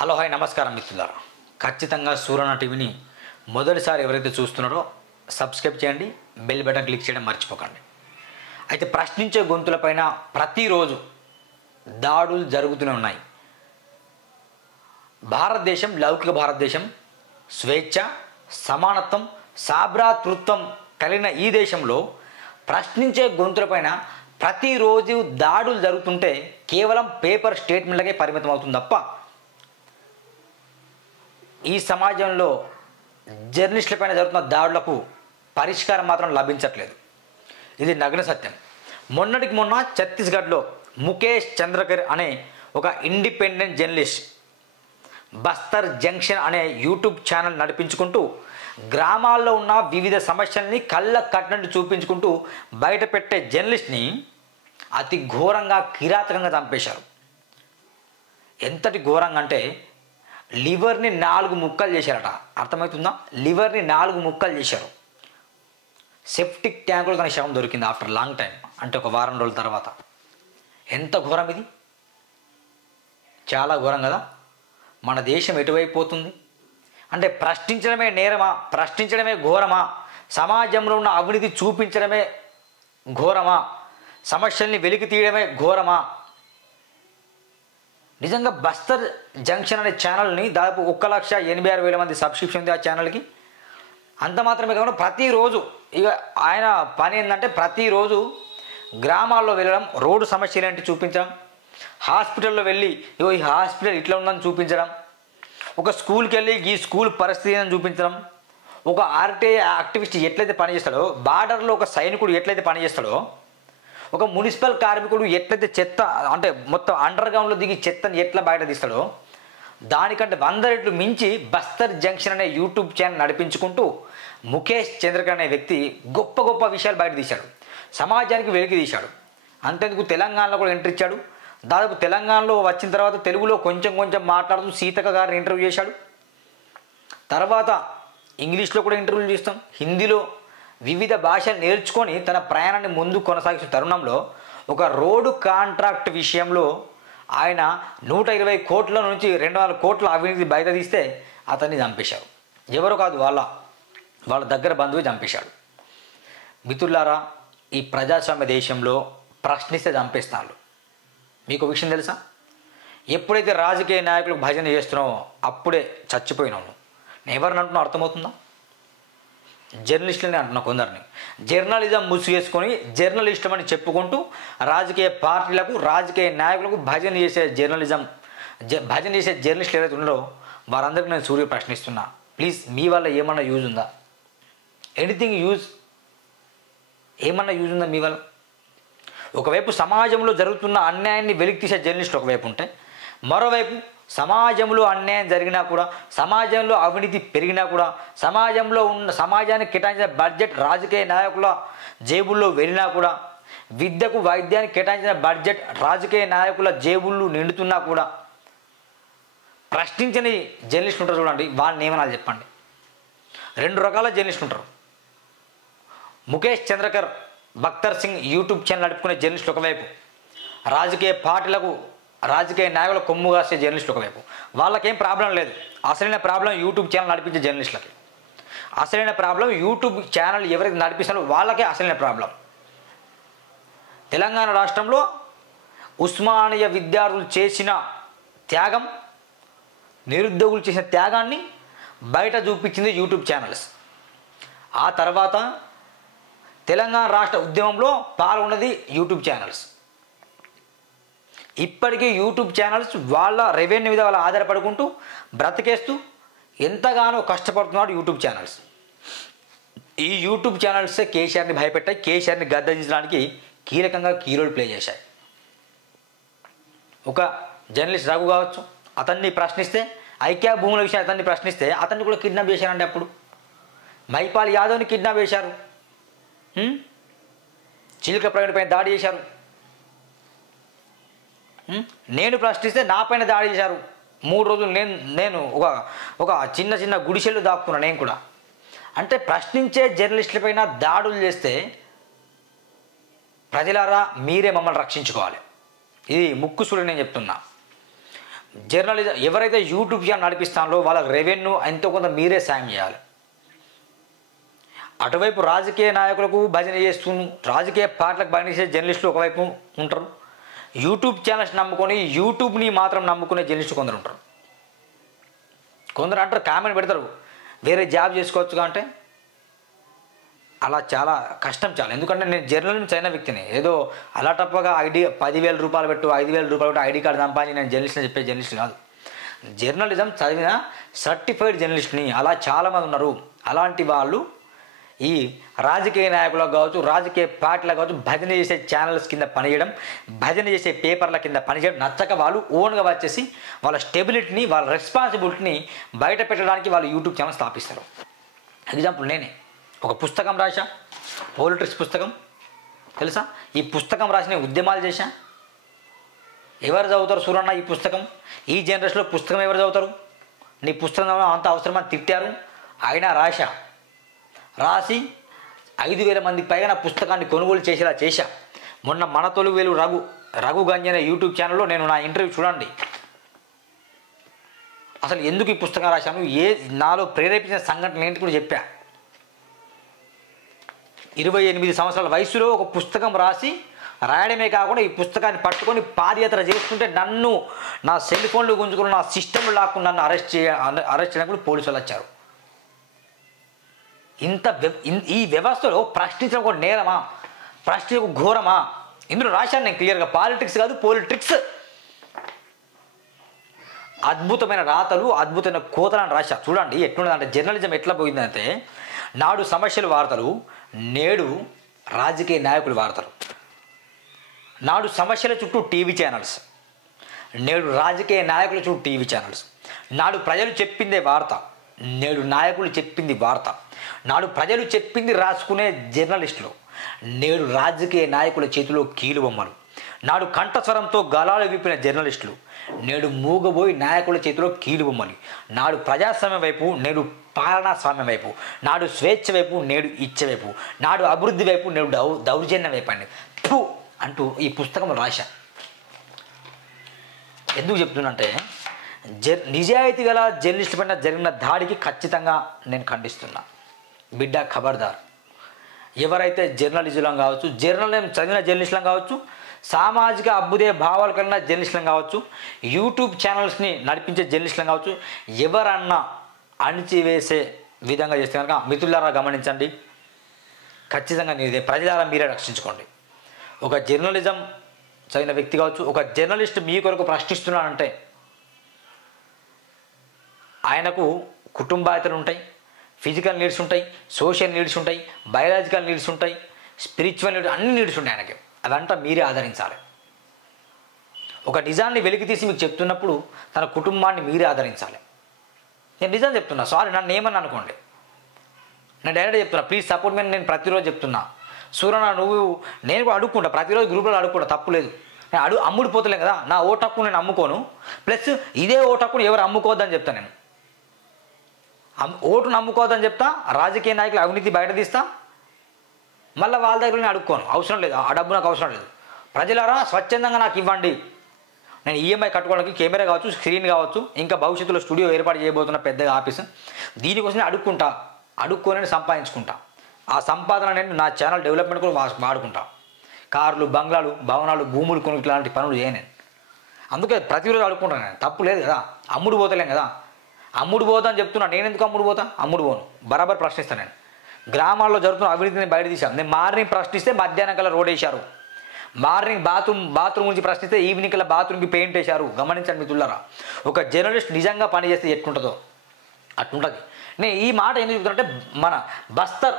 Hello hi నమస్కారం మిత్రులారా. ఖచ్చితంగా సూరణ టీవీని మొదటిసారి ఎవరైతే చూస్తున్నారో సబ్స్క్రైబ్ చేయండి, బెల్ బటన్ క్లిక్ చేయడం మర్చిపోకండి. అయితే ప్రశ్నించే గొంతులపైన ప్రతిరోజు దాడులు జరుగుతూనే ఉన్నాయి. భారతదేశం లౌకిక భారతదేశం, స్వేచ్ఛ, సమానత్వం, సాభ్రాతృత్వం కలిగిన ఈ దేశంలో ప్రశ్నించే గొంతులపైన ప్రతిరోజు దాడులు జరుగుతుంటే కేవలం పేపర్ స్టేట్మెంట్లకే పరిమితం అవుతుంది తప్ప ఈ సమాజంలో జర్నలిస్టులపైన జరుగుతున్న దాడులకు పరిష్కారం మాత్రం లభించట్లేదు. ఇది నగ్న సత్యం. మొన్నటికి మొన్న ఛత్తీస్గఢ్లో ముఖేష్ చంద్రకర్ అనే ఒక ఇండిపెండెంట్ జర్నలిస్ట్ బస్తర్ జంక్షన్ అనే యూట్యూబ్ ఛానల్ నడిపించుకుంటూ గ్రామాల్లో ఉన్న వివిధ సమస్యల్ని కళ్ళ కట్టినట్టు చూపించుకుంటూ బయట పెట్టే జర్నలిస్ట్ని అతి ఘోరంగా కిరాతకంగా చంపేశారు. ఎంతటి ఘోరంగా అంటే లివర్ని 4 ముక్కలు చేశారట. అర్థమవుతుందా? లివర్ని 4 ముక్కలు చేశారు. సెప్టిక్ ట్యాంకులో తన శవం దొరికింది ఆఫ్టర్ లాంగ్ టైం, అంటే ఒక వారం రోజుల తర్వాత. ఎంత ఘోరం ఇది! చాలా ఘోరం కదా. మన దేశం ఎటువైపు పోతుంది అంటే ప్రశ్నించడమే నేరమా, ప్రశ్నించడమే ఘోరమా, సమాజంలో ఉన్న అవినీతి చూపించడమే ఘోరమా, సమస్యల్ని వెలికి తీయడమే ఘోరమా? నిజంగా బస్తర్ జంక్షన్ అనే ఛానల్ని దాదాపు 1,86,000 మంది సబ్స్క్రిప్షన్ ఉంది ఆ ఛానల్కి. అంత మాత్రమే కాకుండా ప్రతిరోజు ఇక ఆయన పని ఏంటంటే ప్రతిరోజు గ్రామాల్లో వెళ్ళడం, రోడ్డు సమస్యలు ఏంటి చూపించడం, హాస్పిటల్లో వెళ్ళి ఇగో ఈ హాస్పిటల్ ఇట్లా ఉందని చూపించడం, ఒక స్కూల్కి వెళ్ళి ఈ స్కూల్ పరిస్థితి అని చూపించడం, ఒక ఆర్టీఐ యాక్టివిస్ట్ ఎట్లయితే పనిచేస్తాడో, బార్డర్లో ఒక సైనికుడు ఎట్లయితే పనిచేస్తాడో, ఒక మున్సిపల్ కార్మికుడు ఎట్లయితే చెత్త అంటే మొత్తం అండర్ గ్రౌండ్లో దిగి చెత్తని ఎట్లా బయట తీస్తాడో దానికంటే 100 రెట్లు మించి బస్తర్ జంక్షన్ అనే యూట్యూబ్ ఛానల్ నడిపించుకుంటూ ముఖేష్ చంద్రకర్ అనే వ్యక్తి గొప్ప గొప్ప విషయాలు బయట తీశాడు, సమాజానికి వెలికి తీశాడు. అంతేందుకు తెలంగాణలో కూడా ఎంట్రీ ఇచ్చాడు. దాదాపు తెలంగాణలో వచ్చిన తర్వాత తెలుగులో కొంచెం కొంచెం మాట్లాడుతూ సీతక్క గారిని ఇంటర్వ్యూ చేశాడు. తర్వాత ఇంగ్లీష్లో కూడా ఇంటర్వ్యూలు చేస్తాం, హిందీలో వివిధ భాషలు నేర్చుకొని తన ప్రయాణాన్ని ముందు కొనసాగిస్తున్న తరుణంలో ఒక రోడ్డు కాంట్రాక్ట్ విషయంలో ఆయన 120 కోట్ల నుంచి 200 కోట్ల అవినీతి బయట తీస్తే అతన్ని చంపేశారు. ఎవరో కాదు, వాళ్ళ దగ్గర బంధువు చంపేశాడు. మిత్రులారా, ఈ ప్రజాస్వామ్య దేశంలో ప్రశ్నిస్తే చంపేస్తాను. మీకు విషయం తెలుసా? ఎప్పుడైతే రాజకీయ నాయకులకు భజన చేస్తున్నావో అప్పుడే చచ్చిపోయినావు. నేను ఎవరిని అంటున్నా అర్థమవుతుందా? జర్నలిస్టులని అంటున్నా. కొందరిని జర్నలిజం ముసుగేసుకొని జర్నలిస్టం అని చెప్పుకుంటూ రాజకీయ పార్టీలకు, రాజకీయ నాయకులకు భజన చేసే జర్నలిస్టులు ఏదైతే ఉన్నారో వారందరికీ నేను సూర్య ప్రశ్నిస్తున్నా. ప్లీజ్, మీ వల్ల ఏమన్నా యూజ్ ఉందా? Anything use? ఏమన్నా యూజ్ ఉందా మీ వల్ల? ఒకవైపు సమాజంలో జరుగుతున్న అన్యాయాన్ని వెలికి తీసే జర్నలిస్టులు ఒకవైపు ఉంటే, మరోవైపు సమాజంలో అన్యాయం జరిగినా కూడా, సమాజంలో అవినీతి పెరిగినా కూడా, సమాజానికి కేటాయించిన బడ్జెట్ రాజకీయ నాయకుల జేబుల్లో వెళ్ళినా కూడా, విద్యకు వైద్యానికి కేటాయించిన బడ్జెట్ రాజకీయ నాయకుల జేబుల్లో నిండుతున్నా కూడా ప్రశ్నించని జర్నలిస్టులు ఉంటారు చూడండి. వాళ్ళని ఏమనాలి చెప్పండి? 2 రకాల జర్నలిస్టులు ఉంటారు. ముఖేష్ చంద్రకర్, బక్తర్ సింగ్ యూట్యూబ్ ఛానల్ నడుపుకునే జర్నలిస్టులు ఒకవైపు, రాజకీయ పార్టీలకు, రాజకీయ నాయకుల కొమ్ము కాసే జర్నలిస్టులు ఒకవైపు. వాళ్ళకేం ప్రాబ్లం లేదు. అసలైన ప్రాబ్లం యూట్యూబ్ ఛానల్ నడిపించే జర్నలిస్టులకి. అసలైన ప్రాబ్లం యూట్యూబ్ ఛానల్ ఎవరైతే నడిపిస్తారో వాళ్ళకే అసలైన ప్రాబ్లం. తెలంగాణ రాష్ట్రంలో ఉస్మానియా విద్యార్థులు చేసిన త్యాగం, నిరుద్యోగులు చేసిన త్యాగాన్ని బయట చూపించింది యూట్యూబ్ ఛానల్స్. ఆ తర్వాత తెలంగాణ రాష్ట్ర ఉద్యమంలో పాల్గొన్నది యూట్యూబ్ ఛానల్స్. ఇప్పటికీ యూట్యూబ్ ఛానల్స్ వాళ్ళ రెవెన్యూ మీద వాళ్ళు ఆధారపడుకుంటూ బ్రతికేస్తూ ఎంతగానో కష్టపడుతున్నాడు యూట్యూబ్ ఛానల్స్. ఈ యూట్యూబ్ ఛానల్సే కేసీఆర్ని భయపెట్టాయి, కేసీఆర్ని గద్దెదించడానికి కీలకంగా కీ రోల్ ప్లే చేశాయి. ఒక జర్నలిస్ట్ రఘు కావచ్చు, అతన్ని ప్రశ్నిస్తే, ఐక్య భూముల విషయం అతన్ని ప్రశ్నిస్తే అతన్ని కూడా కిడ్నాప్ చేశారండి. అప్పుడు మైపాల్ యాదవ్ని కిడ్నాప్ చేశారు, చిలుక ప్రవీణ్ పైన దాడి చేశారు. నేను ప్రశ్నిస్తే నా పైన దాడి చేశారు. 3 రోజులు నేను ఒక చిన్న గుడిసెలు దాక్కున్నా నేను కూడా. అంటే ప్రశ్నించే జర్నలిస్టులపైన దాడులు చేస్తే ప్రజలారా మీరే మమ్మల్ని రక్షించుకోవాలి. ఇది ముక్కుసూడి నేను చెప్తున్నా. జర్నలిజం ఎవరైతే యూట్యూబ్ ఛానల్ నడిపిస్తారో వాళ్ళకి రెవెన్యూ ఎంతో కొంత మీరే సాయం చేయాలి. అటువైపు రాజకీయ నాయకులకు భజన చేస్తూ రాజకీయ పార్టీలకు భజన చేసే జర్నలిస్టులు ఒకవైపు ఉంటారు. యూట్యూబ్ ఛానల్స్ నమ్ముకొని యూట్యూబ్ని మాత్రం నమ్ముకునే జర్నలిస్టులు కొందరు ఉంటారు. కొందరు అంటారు, కామెంట్ పెడతారు, వేరే జాబ్ చేసుకోవచ్చు అంటే అలా చాలా కష్టం. చాలా ఎందుకంటే నేను జర్నలిజం చదివిన వ్యక్తిని. ఏదో అలాటప్పగా 10,000 రూపాయలు పెట్టు 5,000 రూపాయలు పెట్టు ఐడి కార్డు సంపాదించి నేను జర్నలిస్ట్ అని చెప్పే జర్నలిస్ట్ కాదు. జర్నలిజం చదివిన సర్టిఫైడ్ జర్నలిస్ట్ని అలా చాలామంది ఉన్నారు. అలాంటి వాళ్ళు ఈ రాజకీయ నాయకులకు కావచ్చు, రాజకీయ పార్టీలకు కావచ్చు, భజన చేసే ఛానల్స్ కింద పనిచేయడం, భజన చేసే పేపర్ల కింద పనిచేయడం నచ్చక వాళ్ళు ఓన్గా వచ్చేసి వాళ్ళ స్టెబిలిటీని, వాళ్ళ రెస్పాన్సిబిలిటీని బయట పెట్టడానికి వాళ్ళు యూట్యూబ్ ఛానల్ స్థాపిస్తారు. ఎగ్జాంపుల్ నేనే ఒక పుస్తకం రాసా, పొలిటిక్స్ పుస్తకం తెలుసా. ఈ పుస్తకం రాసి నేను ఉద్యమాలు చేశా. ఎవరు చదువుతారు సూరన్న ఈ పుస్తకం? ఈ జనరేషన్లో పుస్తకం ఎవరు చదువుతారు? నీ పుస్తకం అంత అవసరమని తిట్టారు. అయినా రాసి 5,000 మందికి పైగా నా పుస్తకాన్ని కొనుగోలు చేసేలా చేశా. మొన్న మన తొలి వేలు రఘు గంజ్ అనే యూట్యూబ్ ఛానల్లో నేను నా ఇంటర్వ్యూ చూడండి. అసలు ఎందుకు ఈ పుస్తకం రాశాను, నాలో ప్రేరేపించిన సంఘటన ఏంటి కూడా చెప్పా. 28 సంవత్సరాల వయసులో ఒక పుస్తకం రాయడమే కాకుండా ఈ పుస్తకాన్ని పట్టుకొని పాదయాత్ర చేసుకుంటే నన్ను నా సెల్ ఫోన్లో గుంజుకుని నా సిస్టంలో లాక్కుని నన్ను అరెస్ట్ చేయడానికి కూడా పోలీసులు వచ్చారు. ఈ వ్యవస్థలో ప్రశ్నించడం ఒక నేరమా, ప్రశ్నించడం ఒక ఘోరమా? ఇందులో రాశాను నేను క్లియర్గా, పాలిటిక్స్ కాదు పొలిటిక్స్. అద్భుతమైన రాతలు, అద్భుతమైన కోతలను రాశా. చూడండి ఎట్లున్నదంటే జర్నలిజం ఎట్లా పోయిందంటే, నాడు సమస్యలు వార్తలు, నేడు రాజకీయ నాయకులు వార్తలు. నాడు సమస్యల చుట్టూ టీవీ ఛానల్స్, నేడు రాజకీయ నాయకుల చుట్టూ టీవీ ఛానల్స్. నాడు ప్రజలు చెప్పిందే వార్త, నేడు నాయకులు చెప్పింది వార్త. నాడు ప్రజలు చెప్పింది రాసుకునే జర్నలిస్టులు, నేడు రాజకీయ నాయకుల చేతిలో కీలుబొమ్మలు. నాడు కంఠస్వరంతో గలాలు విప్పిన జర్నలిస్టులు, నేడు మూగబోయి నాయకుల చేతిలో కీలుబొమ్మలు. నాడు ప్రజాస్వామ్యం వైపు, నేడు పాలనాస్వామ్యం వైపు. నాడు స్వేచ్ఛ వైపు, నేడు ఇచ్చ వైపు. నాడు అభివృద్ధి వైపు, నేడు దౌర్జన్యం వైపు అంటూ ఈ పుస్తకం రాశా. ఎందుకు చెప్తున్నంటే నిజాయితీ గల జర్నలిస్టు పైన జరిగిన దాడికి ఖచ్చితంగా నేను ఖండిస్తున్నా. బిడ్డ ఖబర్దార్. ఎవరైతే జర్నలిజం కావచ్చు, జర్నలిజం చదివిన జర్నలిస్టులం కావచ్చు, సామాజిక అభ్యుదయ భావాలు కలిగిన జర్నలిస్టులం కావచ్చు, యూట్యూబ్ ఛానల్స్ని నడిపించే జర్నలిస్టులం కావచ్చు, ఎవరన్నా అణిచివేసే విధంగా చేస్తే కనుక మిత్రులారా గమనించండి, ఖచ్చితంగా ప్రజలారా మీరే రక్షించుకోండి. ఒక జర్నలిజం చదివిన వ్యక్తి కావచ్చు, ఒక జర్నలిస్ట్ మీ కొరకు ప్రశ్నిస్తున్నానంటే ఆయనకు కుటుంబ బాధ్యతలు ఉంటాయి, ఫిజికల్ నీడ్స్ ఉంటాయి, సోషల్ నీడ్స్ ఉంటాయి, బయాలజికల్ నీడ్స్ ఉంటాయి, స్పిరిచువల్ నీడ్స్, అన్ని నీడ్స్ ఉంటాయి ఆయనకి. అదంతా మీరే ఆదరించాలి. ఒక నిజాన్ని వెలికి తీసి మీకు చెప్తున్నప్పుడు తన కుటుంబాన్ని మీరే ఆదరించాలి. నేను నిజం చెప్తున్నా, సారీ నన్ను ఏమని అనుకోండి, నేను డైరెక్ట్గా చెప్తున్నా, ప్లీజ్ సపోర్ట్ మీ. నేను ప్రతిరోజు చెప్తున్నా, సూరన్న నేను కూడా అడుక్కుంటా, ప్రతిరోజు గ్రూప్లో అడుక్కుంటా, తప్పు లేదు. నేను అమ్ముడు పోతలేం కదా, నా ఓటు హక్కు నేను అమ్ముకోను, ప్లస్ ఇదే ఓటు హక్కును ఎవరు అమ్ముకోవద్దని చెప్తా. నేను ఓటును అమ్ముకోవద్దని చెప్తా, రాజకీయ నాయకులు అవినీతి బయట తీస్తా, మళ్ళీ వాళ్ళ దగ్గర నేను అడుక్కోను, అవసరం లేదు, ఆ డబ్బు నాకు అవసరం లేదు. ప్రజలారా స్వచ్ఛందంగా నాకు ఇవ్వండి, నేను ఈఎంఐ కట్టుకోవడానికి కెమెరా కావచ్చు, స్క్రీన్ కావచ్చు, ఇంకా భవిష్యత్తులో స్టూడియో ఏర్పాటు చేయబోతున్న పెద్దగా ఆఫీసు, దీనికోసం నేను అడుక్కొని సంపాదించుకుంటా. ఆ సంపాదన నేను నా ఛానల్ డెవలప్మెంట్ కూడా వాడుకుంటా. కార్లు, బంగ్లాలు, భవనాలు, భూములు కొనుక్కు ఇలాంటి పనులు చేయను నేను. అందుకే ప్రతిరోజు అడుక్కుంటాను నేను, తప్పు లేదు కదా, అమ్ముడు పోతలేం కదా. అమ్ముడు పోతా అని చెప్తున్నా, నేను ఎందుకు అమ్ముడు పోను, బరాబర్ ప్రశ్నిస్తాను నేను. గ్రామాల్లో జరుగుతున్న అవినీతిని బయట తీశాను నేను. మార్నింగ్ ప్రశ్నిస్తే మధ్యాహ్నం కల్లా రోడ్ వేశారు, మార్నింగ్ బాత్రూమ్ గురించి ప్రశ్నిస్తే ఈవినింగ్ కల్లా బాత్రూమ్కి పెయింట్ వేశారు. గమనించండి మిత్రులారా, ఒక జర్నలిస్ట్ నిజంగా పనిచేస్తే ఎట్లుంటుందో అట్లుంటుంది. నేను ఈ మాట ఎందుకు చెప్తానంటే, మన బస్తర్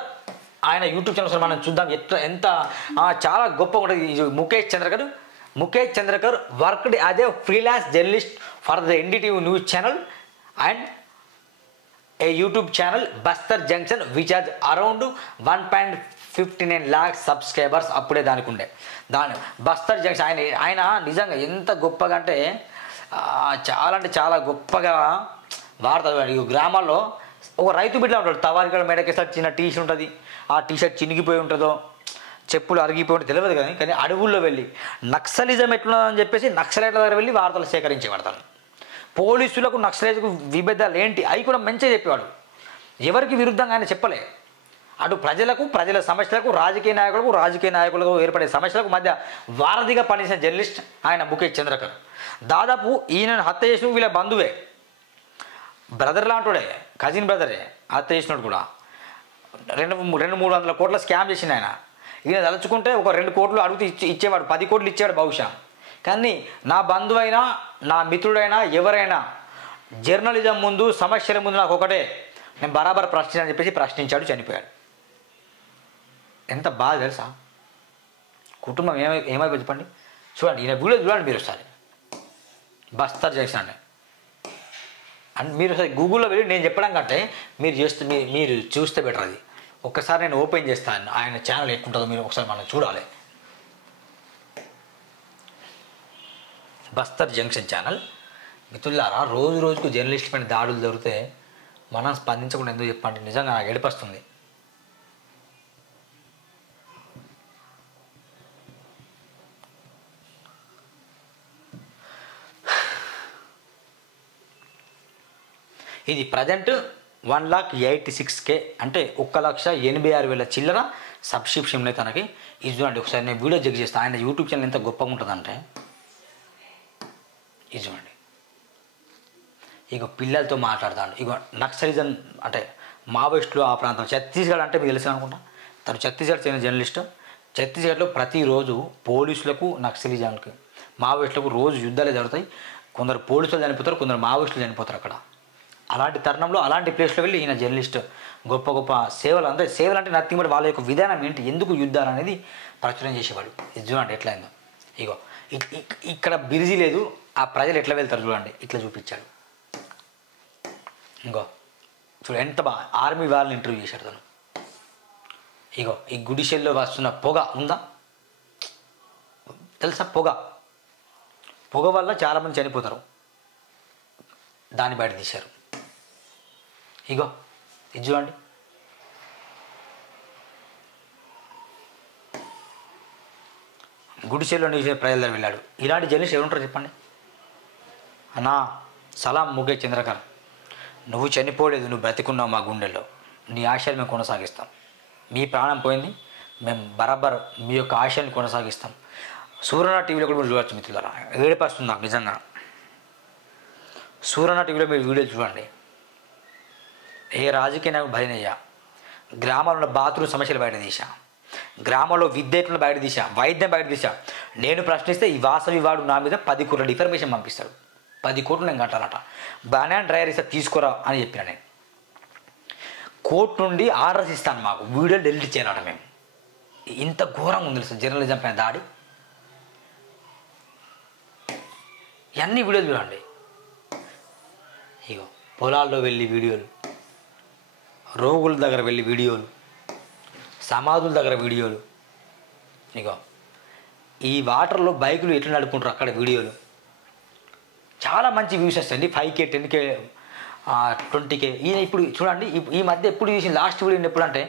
ఆయన యూట్యూబ్ ఛానల్స్ మనం చూద్దాం ఎంత చాలా గొప్పగా ఉంటుంది. Mukesh Chandrakar worked as a freelance journalist for the NDTV news channel and A YouTube channel Bastar junction which has around 1.59 lakh subscribers. అప్పుడే దానికి ఉండే బస్తర్ జంక్షన్. ఆయన నిజంగా ఎంత గొప్పగా అంటే చాలా గొప్పగా వాడతాడు. గ్రామాల్లో ఒక రైతు బిడ్డ ఉంటాడు, తవారికడ మెడకేసారి చిన్న టీషర్ట్ ఉంటుంది, ఆ టీషర్ట్ చినిగిపోయి ఉంటుందో, చెప్పులు అరిగిపోయి ఉంటే తెలియదు కానీ అడవుల్లో వెళ్ళి నక్సలిజం ఎట్లున్నదని చెప్పేసి నక్సలైట్ల దగ్గర వెళ్ళి వార్తలు సేకరించేవాడతాను. పోలీసులకు నక్సలైట్కు విభేదాలు ఏంటి అవి కూడా మంచిగా చెప్పేవాడు. ఎవరికి విరుద్ధంగా ఆయన చెప్పలే. అటు ప్రజలకు, ప్రజల సమస్యలకు, రాజకీయ నాయకులకు ఏర్పడే సమస్యలకు మధ్య వారధిగా పనిచేసిన జర్నలిస్ట్ ఆయన ముఖేష్ చంద్రకర్. దాదాపు ఈయనను హత్య చేసిన వీళ్ళ బంధువే, బ్రదర్ లాంటివాడే, కజిన్ బ్రదరే హత్య చేసినట్టు కూడా. 200-300 కోట్ల స్కామ్ చేసింది ఆయన. ఈయన తలుచుకుంటే ఒక 2 కోట్లు అడుగుతూ ఇచ్చేవాడు, 10 కోట్లు ఇచ్చేవాడు బహుశా. కానీ నా బంధువైనా, నా మిత్రుడైనా, ఎవరైనా జర్నలిజం ముందు, సమస్యల ముందు నాకు ఒకటే, నేను బరాబర్ ప్రశ్నించాలని చెప్పేసి ప్రశ్నించాడు, చనిపోయాడు. ఎంత బాధ తెలుసా? కుటుంబం ఏమైపోయి చెప్పండి. చూడండి, ఈయన వీడియో చూడండి మీరు ఒకసారి. బస్తర్ జంక్షన్ అండ్ మీరు ఒకసారి గూగుల్లో వెళ్ళి నేను చెప్పడం కంటే మీరు చూస్తే బెటర్. అది ఒక్కసారి నేను ఓపెన్ చేస్తాను, ఆయన ఛానల్ ఎట్లుంటుందో మీరు ఒకసారి మనం చూడాలి. Bastar junction channel. మిత్రులారా, రోజుకు జర్నలిస్ట్ పైన దాడులు జరిగితే మనం స్పందించకుండా ఎందుకు చెప్పండి? నిజంగా నాకు ఏడుపొస్తుంది. ఇది ప్రజెంట్ 1,86,000 అంటే 1,86,000 చిల్లర సబ్స్క్రిప్షన్ ఉన్నాయి తనకి. ఇది చూడండి ఒకసారి, నేను వీడియో చెక్ చేస్తాను. ఆయన యూట్యూబ్ ఛానల్ ఎంత గొప్పగా ఉంటుందంటే, ఇది చూడండి. ఇక పిల్లలతో మాట్లాడతాడు. ఇక నక్సలిజం అంటే మావోయిస్టులు ఆ ప్రాంతం, ఛత్తీస్గఢ్ అంటే మీకు తెలుసు అనుకుంటా. తను ఛత్తీస్గఢ్ చెందిన జర్నలిస్టు. ఛత్తీస్గఢ్లో ప్రతిరోజు పోలీసులకు, నక్సలిజానికి, మావోయిస్టులకు రోజు యుద్ధాలే జరుగుతాయి. కొందరు పోలీసులు చనిపోతారు, కొందరు మావోయిస్టులు చనిపోతారు అక్కడ. అలాంటి తరుణంలో అలాంటి ప్లేస్లో వెళ్ళి ఈయన జర్నలిస్ట్ గొప్ప సేవలు, అంటే సేవలు అంటే నథింగ్ బట్ వాళ్ళ యొక్క విధానం ఏంటి, ఎందుకు యుద్ధాలు అనేది ప్రచురణ చేసేవాడు. ఇది చూడండి ఎట్లయిందో. ఇగో ఇక్కడ బిజీ లేదు, ఆ ప్రజలు ఎట్లా వెళ్తారు చూడండి, ఇట్లా చూపించాడు. ఇంకో చూడు ఎంత బాగా ఆర్మీ వాళ్ళని ఇంటర్వ్యూ చేశాడు తను. ఇగో ఈ గుడిసెల్లో వస్తున్న పొగ ఉందా తెలుసా? పొగ వల్ల చాలామంది చనిపోతారు, దాన్ని బయట తీశారు. ఇగో ఇది చూడండి. గుడిసెల్లో నిలిచిన ప్రజల దగ్గర వెళ్ళాడు. ఇలాంటి జర్నలిస్ట్ ఎవరుంటారు చెప్పండి? అన్నా సలాం ముఖేష్ చంద్రకర్, నువ్వు చనిపోలేదు, నువ్వు బ్రతికున్నావు మా గుండెల్లో. నీ ఆశయాలు మేము కొనసాగిస్తాం. మీ ప్రాణం పోయింది, మేము బరాబర్ మీ యొక్క ఆశయాన్ని కొనసాగిస్తాం. సూర్యనా టీవీలో కూడా మీరు చూడవచ్చు మిత్రులారా. ఏడిపస్తుంది నాకు నిజంగా. సూర్యనా టీవీలో మీరు వీడియోలు చూడండి. ఏ రాజకీయ నాయకుడు భయనయ్యా, గ్రామాల్లో బాత్రూమ్ సమస్యలు బయట తీసా, గ్రామంలో విద్యార్థులను బయట తీసా, వైద్యం బయట తీసా. నేను ప్రశ్నిస్తే ఈ వాసవి వాడు నా మీద 10 కోట్ల డిఫర్మేషన్ పంపిస్తాడు. 10 కోట్లు నేను కట్టాలట. బనాన్ డ్రైవర్ ఇస్తా తీసుకురా అని చెప్పిన నేను. కోర్టు నుండి ఆర్డర్స్ ఇస్తాను, మాకు వీడియోలు డెలిట్ చేయాలట. మేము ఇంత ఘోరంగా ఉంది తెలుసు జర్నలిజం పైన దాడి. ఇవన్నీ వీడియోలు చూడండి. ఇగో పొలాల్లో వెళ్ళి వీడియోలు, రోగుల దగ్గర వెళ్ళి వీడియోలు, సమాధుల దగ్గర వీడియోలు. ఇగో ఈ వాటర్లో బైకులు ఎట్లా నడుపుకుంటారు అక్కడ వీడియోలు. చాలా మంచి వ్యూస్ వస్తాయండి. 5K 10K 20K. ఈయన ఇప్పుడు చూడండి, ఈ మధ్య ఎప్పుడు చూసి లాస్ట్ వీడియో ఎప్పుడు అంటే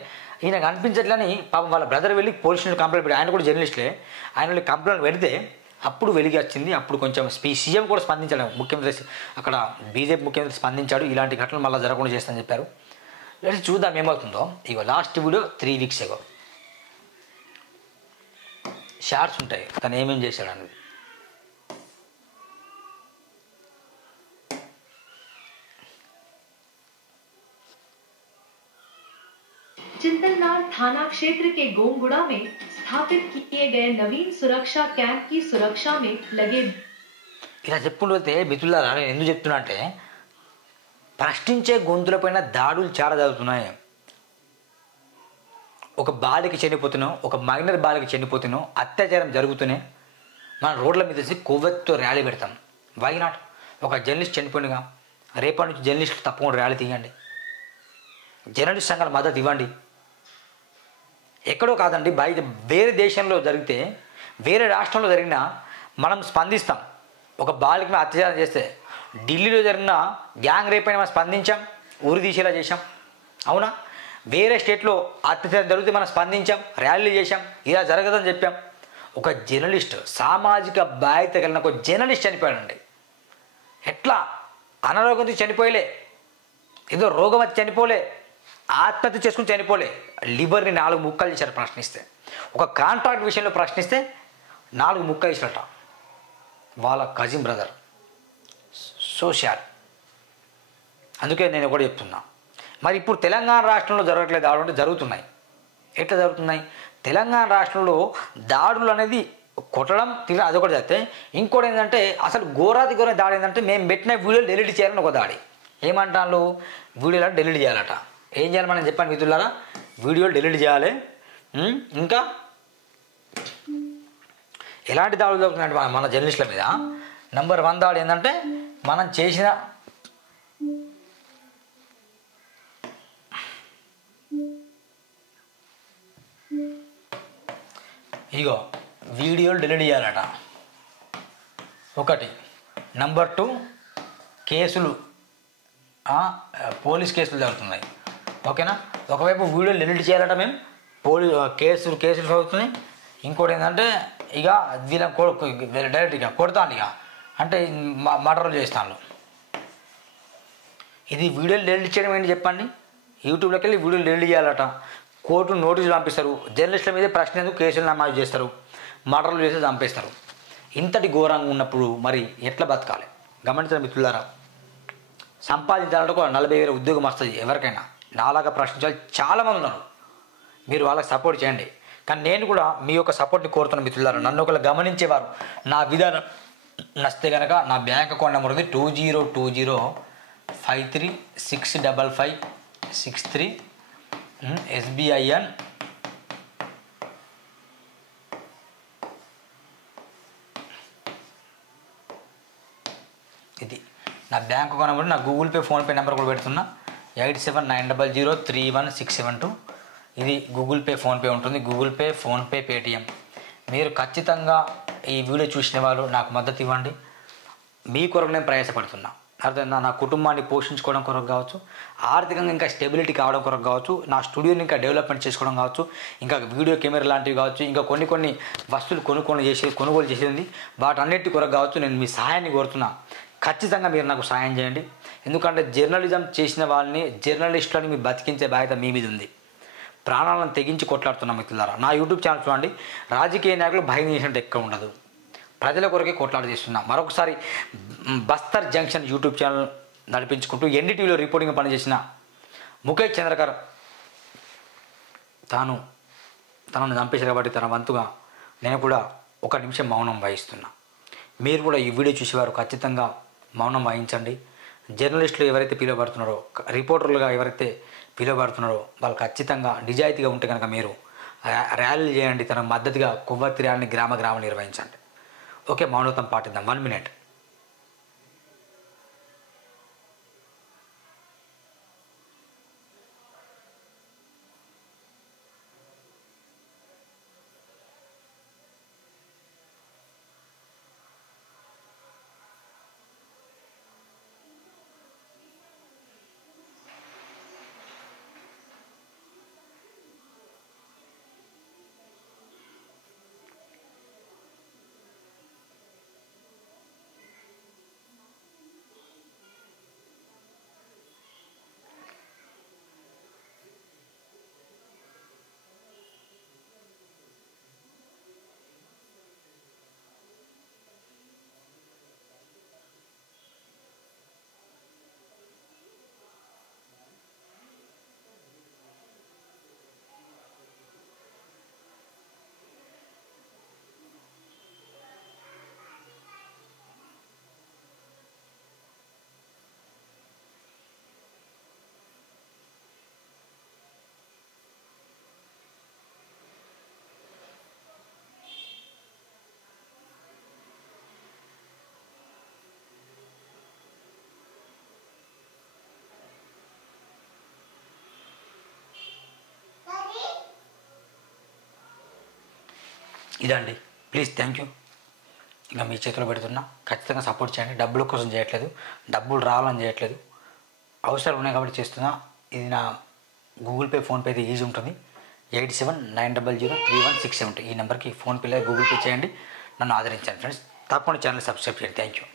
ఈయనకు అనిపించట్లని పాపం వాళ్ళ బ్రదర్ వెళ్ళి పోలీస్ స్టేషన్ కంప్లైంట్ పెట్టి, ఆయన కూడా జర్నలిస్ట్లే, ఆయన కంప్లైంట్ పెడితే అప్పుడు వెలిగి వచ్చింది. అప్పుడు కొంచెం సీఎం కూడా స్పందించాడు, ముఖ్యమంత్రి అక్కడ బీజేపీ ముఖ్యమంత్రి స్పందించాడు. ఇలాంటి ఘటనలు మళ్ళీ జరగకుండా చేస్తానని చెప్పారు. లేకపోతే చూద్దాం ఏమవుతుందో. ఇగో last video 3 weeks ago shorts ఉంటాయి తను ఏమేం చేశాడు అనేది. चिंतलनार थाना क्षेत्र के गोमगुड़ा में स्थापित किए गए नवीन सुरक्षा कैंप की सुरक्षा में लगे. ఇలా చెప్పుకుంటే మిత్రులారా, నేను ఎందుకు చెప్తున్నా అంటే ప్రశ్నించే గొంతులపైన దాడులు చాలా జరుగుతున్నాయి. ఒక బాలిక చనిపోతున్నాం, ఒక మైనర్ బాలిక చనిపోతున్నాం, అత్యాచారం జరుగుతూనే మనం రోడ్ల మీద వచ్చి కొవ్వెత్తుతో ర్యాలీ పెడతాం. Why not? ఒక జర్నలిస్ట్ చనిపోయినగా రేపటి నుంచి జర్నలిస్ట్ తప్పకుండా ర్యాలీ తీయండి. జర్నలిస్ట్ సంఘాల మద్దతు ఇవ్వండి. ఎక్కడో కాదండి, బయట వేరే దేశంలో జరిగితే, వేరే రాష్ట్రంలో జరిగినా మనం స్పందిస్తాం. ఒక బాలిక మీద అత్యాచారం చేస్తే ఢిల్లీలో జరిగిన గ్యాంగ్ రేప్ అయినా మనం స్పందించాం, ఊరి తీసేలా చేశాం. అవునా? వేరే స్టేట్లో అత్యాచారం జరిగితే మనం స్పందించాం, ర్యాలీలు చేశాం, ఇలా జరగదని చెప్పాం. ఒక జర్నలిస్ట్, సామాజిక బాధ్యత కలిగిన ఒక జర్నలిస్ట్ చనిపోయాడండి. ఎట్లా అనారోగ్యంతో చనిపోయలే, ఏదో రోగం వచ్చి చనిపోలే, ఆత్మహత్య చేసుకుని చనిపోలే, లివర్ని 4 ముక్కలు చేశారు ప్రశ్నిస్తే. ఒక కాంట్రాక్ట్ విషయంలో ప్రశ్నిస్తే 4 ముక్కలు చేసినట వాళ్ళ కజిన్ బ్రదర్. సోషల్. అందుకే నేను ఒకటి చెప్తున్నా, మరి ఇప్పుడు తెలంగాణ రాష్ట్రంలో జరగట్లేదు దాడులు అంటే జరుగుతున్నాయి. ఎట్లా జరుగుతున్నాయి? తెలంగాణ రాష్ట్రంలో దాడులు అనేది కొట్టడం తిరగడం అదొకటి చేస్తే, ఇంకోటి ఏంటంటే అసలు ఘోరాతి ఘోర దాడి ఏంటంటే మేము పెట్టిన వీడియోలు డెలీట్ చేయాలని ఒక దాడి. ఏమంటారు? వీడియోలను డెలీట్ చేయాలట. ఏం చేయాలి మనం చెప్పండి మిత్రులారా? వీడియోలు డెలీట్ చేయాలి. ఇంకా ఎలాంటి దాడులు జరుగుతున్నాయంటే మన జర్నలిస్టుల మీద నెంబర్ 1 దాడి ఏంటంటే మనం చేసిన ఇగో వీడియోలు డెలీట్ చేయాలట ఒకటి. నెంబర్ 2 కేసులు, పోలీస్ కేసులు జరుగుతున్నాయి. ఓకేనా? ఒకవైపు వీడియోలు డెలీట్ చేయాలట, మేము కేసులు అవుతున్నాయి. ఇంకోటి ఏంటంటే ఇక వీళ్ళని డైరెక్ట్ ఇక కొడతాను, ఇక అంటే మర్డర్లు చేస్తాను. ఇది వీడియోలు డెలీట్ చేయడం ఏంటి చెప్పండి? యూట్యూబ్లోకి వెళ్ళి వీడియోలు డెలీట్ చేయాలట, కోర్టు నోటీసులు పంపిస్తారు, జర్నలిస్టుల మీద ప్రశ్న ఎందుకు కేసులు నమోదు చేస్తారు, మర్డర్లు చేసి చంపేస్తారు. ఇంతటి ఘోరంగా ఉన్నప్పుడు మరి ఎట్లా బతకాలి? గమనించిన మిత్రులారా, సంపాదించాలంటే ఒక 40,000 ఉద్యోగం వస్తుంది ఎవరికైనా. నాలాగా ప్రశ్నించాలి చాలామంది ఉన్నారు, మీరు వాళ్ళకి సపోర్ట్ చేయండి. కానీ నేను కూడా మీ యొక్క సపోర్ట్ని కోరుతున్న మిత్రులారా. నన్ను ఒకళ్ళు గమనించేవారు, నా విధానం నచ్చితే కనుక నా బ్యాంక్ అకౌంట్ నెంబర్ ఉంది 202053655563 SBIN ఇది నా బ్యాంక్ అకౌంట్ నెంబర్. నా గూగుల్ పే ఫోన్పే నెంబర్ కూడా పెడుతున్నా 8790031672. ఇది గూగుల్ పే ఫోన్పే ఉంటుంది. Google pay, PhonePe, Paytm. మీరు ఖచ్చితంగా ఈ వీడియో చూసిన వాళ్ళు నాకు మద్దతు ఇవ్వండి. మీ కొరకు నేను ప్రయాసపడుతున్నా. అర్థమైందా? నా కుటుంబాన్ని పోషించుకోవడం కొరకు కావచ్చు, ఆర్థికంగా ఇంకా స్టెబిలిటీ కావడం కొరకు కావచ్చు, నా స్టూడియోని ఇంకా డెవలప్మెంట్ చేసుకోవడం కావచ్చు, ఇంకా వీడియో కెమెరా లాంటివి కావచ్చు, ఇంకా కొన్ని వస్తువులు కొనుగోలు చేసేది వాటన్నిటి కొరకు కావచ్చు. నేను మీ సహాయాన్ని కోరుతున్నా. ఖచ్చితంగా మీరు నాకు సహాయం చేయండి. ఎందుకంటే జర్నలిజం చేసిన వాళ్ళని, జర్నలిస్టులని మీరు బతికించే బాధ్యత మీ మీద ఉంది. ప్రాణాలను తెగించి కొట్లాడుతున్న మిత్రులారా, నా యూట్యూబ్ ఛానల్ చూడండి. రాజకీయ నాయకులు భయం చేసినట్టు ఎక్కువ ఉండదు, ప్రజల కొరకే కొట్లాట చేస్తున్నా. మరొకసారి బస్తర్ జంక్షన్ యూట్యూబ్ ఛానల్ నడిపించుకుంటూ ఎన్డీటీవీలో రిపోర్టింగ్ పనిచేసిన ముఖేష్ చంద్రకర్ తనను చంపేశారు కాబట్టి తన వంతుగా నేను కూడా 1 నిమిషం మౌనం వహిస్తున్నా. మీరు కూడా ఈ వీడియో చూసేవారు ఖచ్చితంగా మౌనం వహించండి. జర్నలిస్టులు ఎవరైతే పిలువబడుతున్నారో, రిపోర్టర్లుగా ఎవరైతే పిలువబడుతున్నారో వాళ్ళు ఖచ్చితంగా నిజాయితీగా ఉంటే కనుక మీరు ర్యాలీలు చేయండి. తనకు మద్దతుగా కొవ్వొత్తి ర్యాలీని గ్రామ నిర్వహించండి. ఓకే, మౌనతం పాటిద్దాం. 1 minute. ఇదండి. Please, thank you. ఇంకా మీ చేతిలో పెడుతున్నా. ఖచ్చితంగా సపోర్ట్ చేయండి. డబ్బుల కోసం చేయట్లేదు, డబ్బులు రావాలని చేయట్లేదు, అవసరాలు ఉన్నాయి కాబట్టి చేస్తున్నా. ఇది నా గూగుల్ పే, ఫోన్పే అయితే ఈజీ ఉంటుంది. 8790031672 ఈ నెంబర్కి ఫోన్పే లేదా గూగుల్ పే చేయండి. నన్ను ఆదరించండి ఫ్రెండ్స్. తప్పకుండా ఛానల్ సబ్స్క్రైబ్ చేయండి. Thank you.